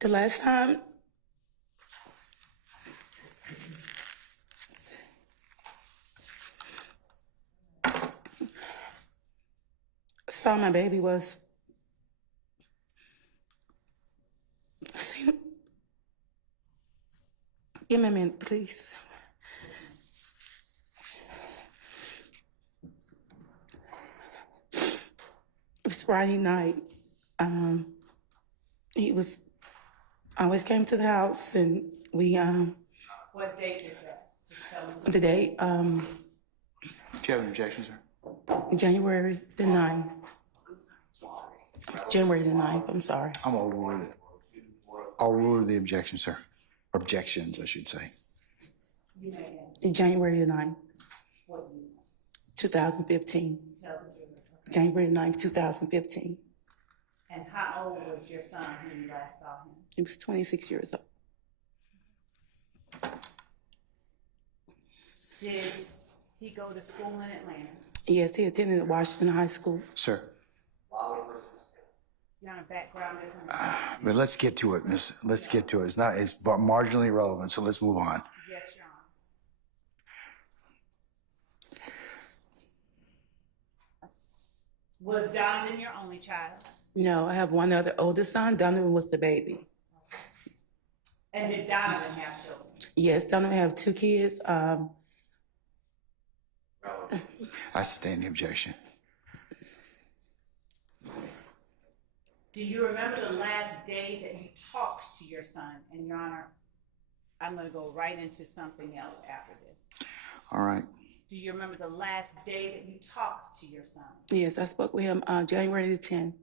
The last time I saw my baby was give me a minute, please. It was Friday night. He was always came to the house, and we What date is that? Just tell me. the date Do you have an objection, sir? January the 9th. January the 9th. I'm sorry. I'm overruled it. I'll rule the objection, sir. Objections, I should say. You may ask January the 9th, what you 2015. tell the jury. January the 9th, 2015. And how old was your son when you last saw him? He was 26 years old. Did he go to school in Atlanta? Yes, he attended Washington High School. Sir, You're on a background with him? but let's get to it, miss. Let's get to it. It's marginally relevant, so let's move on. Yes, Your Honor. Was Donovan your only child? No, I have one other oldest son. Donovan was the baby. And did Donovan have children? Yes, Donovan have two kids. I sustain the objection. Do you remember the last day that you talked to your son? And Your Honor, I'm going to go right into something else after this. All right. Do you remember the last day that you talked to your son? Yes, I spoke with him January the 10th,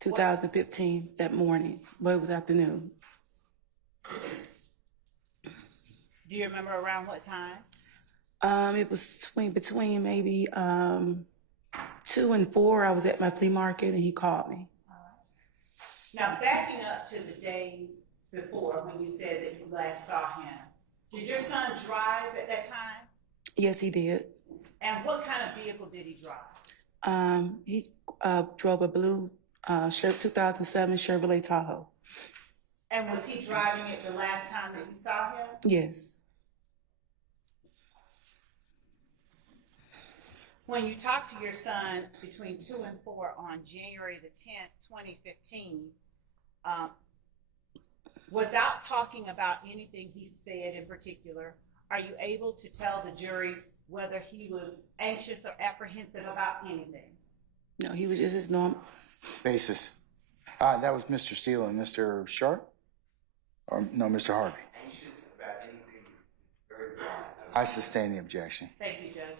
2015, that morning, but it was afternoon. Do you remember around what time? It was between maybe 2 and 4. I was at my flea market and he called me. Now, backing up to the day before when you said that you last saw him, did your son drive at that time? Yes, he did. And what kind of vehicle did he drive? He drove a blue 2007 Chevrolet Tahoe. And was he driving it the last time that you saw him? Yes. When you talked to your son between 2 and 4 on January the 10th, 2015, without talking about anything he said in particular, are you able to tell the jury whether he was anxious or apprehensive about anything? No, he was just his normal. Basis. That was Mr. Steele and Mr. Sharp? Or no, Mr. Harvey? Anxious about anything very broad. I sustain the objection. Thank you, Judge.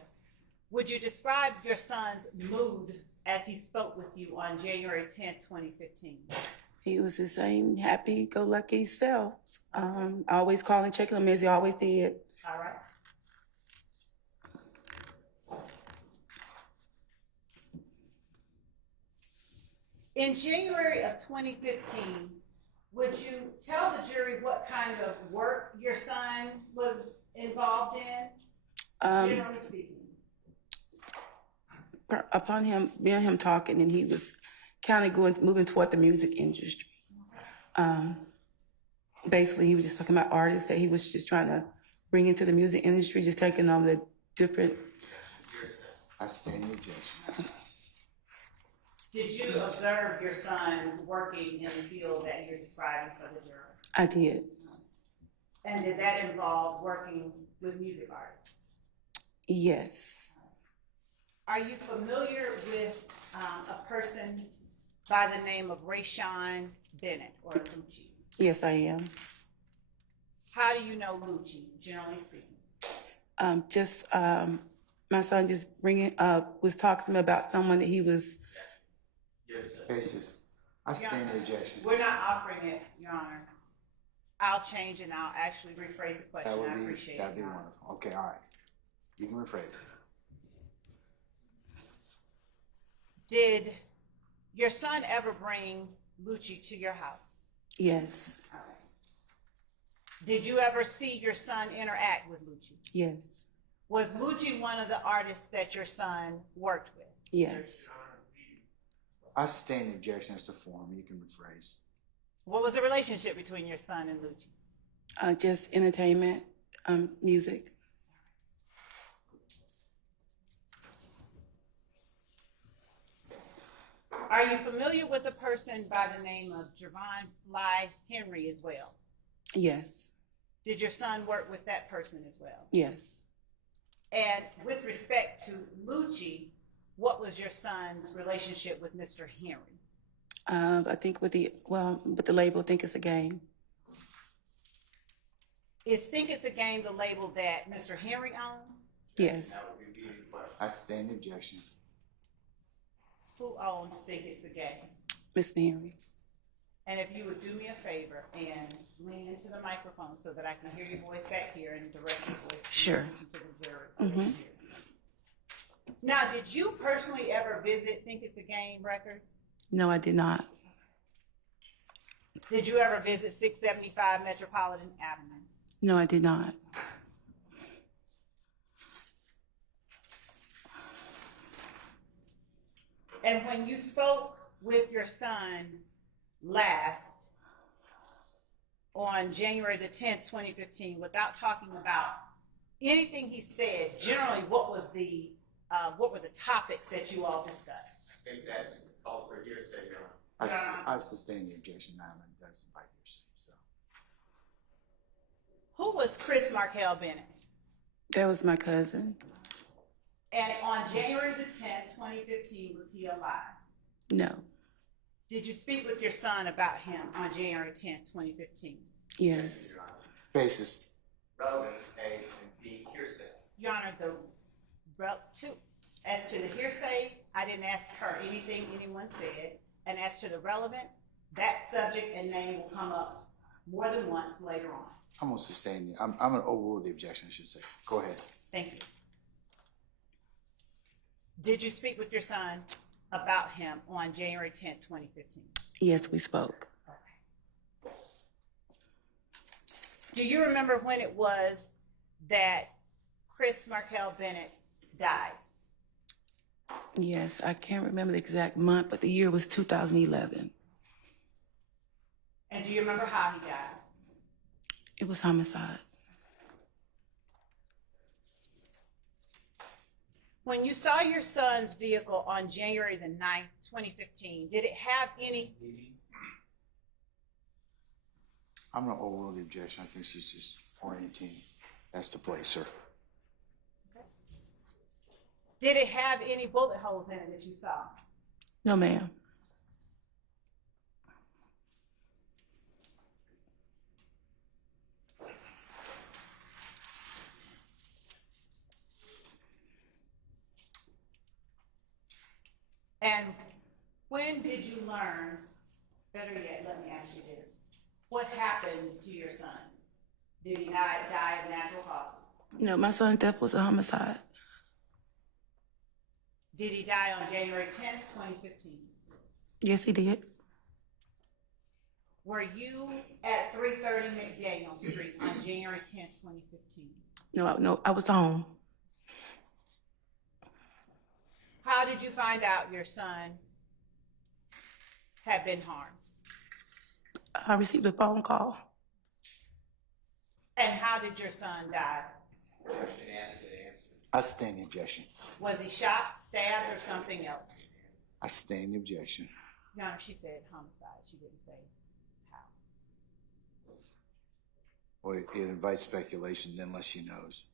Would you describe your son's mood as he spoke with you on January 10th, 2015? He was the same happy-go-lucky self. Always calling, checking him as he always did. All right. In January of 2015, would you tell the jury what kind of work your son was involved in, generally speaking? Upon me and him talking, and he was kind of moving toward the music industry. Basically, he was just talking about artists that he was just trying to bring into the music industry, just taking on the different. I sustain the objection. Did you observe your son working in the field that you're describing for the jury? I did. And did that involve working with music artists? Yes. Are you familiar with a person by the name of Rayshawn Bennett or Lucci? Yes, I am. How do you know Lucci, generally speaking? My son just was talking to me about someone that he was. Yes, sir. Basis. I sustain the objection. We're not offering it, Your Honor. I'll change and I'll actually rephrase the question. I appreciate it. That'd be Your Honor. wonderful. Okay, all right. You can rephrase. Did your son ever bring Lucci to your house? Yes. All right. Did you ever see your son interact with Lucci? Yes. Was Lucci one of the artists that your son worked with? Yes. I sustain the objection as to form. You can rephrase. What was the relationship between your son and Lucci? Just entertainment, music. Are you familiar with a person by the name of Javon Fly Henry as well? Yes. Did your son work with that person as well? Yes. And with respect to Lucci, what was your son's relationship with Mr. Henry? I think with the label, think it's a game. Is Think It's a Game the label that Mr. Henry owns? Yes. That would be the question. I stand the objection. Who owns Think It's a Game? Mr. Henry. And if you would do me a favor and lean into the microphone so that I can hear your voice back here and direct your voice Sure. to the jury. Now, did you personally ever visit Think It's a Game Records? No, I did not. Did you ever visit 675 Metropolitan Avenue? No, I did not. And when you spoke with your son last on January the 10th, 2015, without talking about anything he said, generally what were the topics that you all discussed? I think that's called for hearsay, Your Honor. I sustain the objection. Now, that's invite hearsay. So, Who was Chris Markel Bennett? That was my cousin. And on January the 10th, 2015, was he alive? No. Did you speak with your son about him on January 10th, 2015? Yes. Your Honor. basis. Relevance, A, and B, hearsay. Your Honor, as to the hearsay, I didn't ask her anything anyone said. And as to the relevance, that subject and name will come up more than once later on. I'm gonna sustain the. I'm gonna overrule the objection. I should say. Go ahead. Thank you. Did you speak with your son about him on January 10th, 2015? Yes, we spoke. Okay. Do you remember when it was that Chris Markel Bennett died? Yes, I can't remember the exact month, but the year was 2011. And do you remember how he died? It was homicide. When you saw your son's vehicle on January the 9th, 2015, did it have any? I'm gonna overrule the objection. I think she's just orienting. That's the place, sir. Did it have any bullet holes in it that you saw? No, ma'am. And when did you learn, better yet, let me ask you this, what happened to your son? Did he die of natural causes? No, my son's death was a homicide. Did he die on January 10th, 2015? Yes, he did. Were you at 330 McDaniel Street on January 10th, 2015? No, I was home. How did you find out your son had been harmed? I received a phone call. And how did your son die? Question asked and answered. I sustain the objection. Was he shot, stabbed, or something else? I sustain the objection. No, she said homicide. She didn't say how. Well, it invites speculation unless she knows.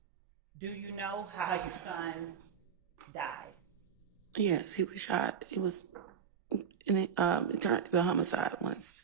Do you know how your son died? Yes, he was shot. It turned out to be a homicide once.